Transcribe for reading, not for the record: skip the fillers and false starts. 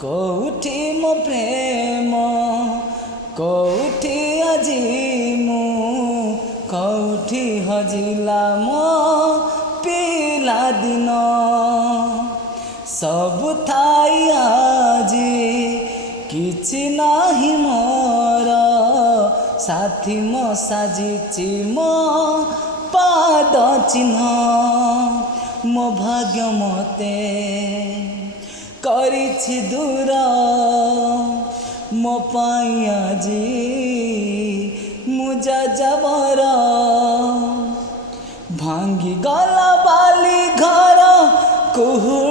कौठी मो प्रेम कौठी आजी मु कौठी हजिला मो पिला दिन सब थाई आजी किछि नाही मोर साथी मो साजिची मो पाद चिन्ह मो भाग्य मते करिछि दूर मो पाई आजी मुजा जबर भांगी गला बाली घर कुहू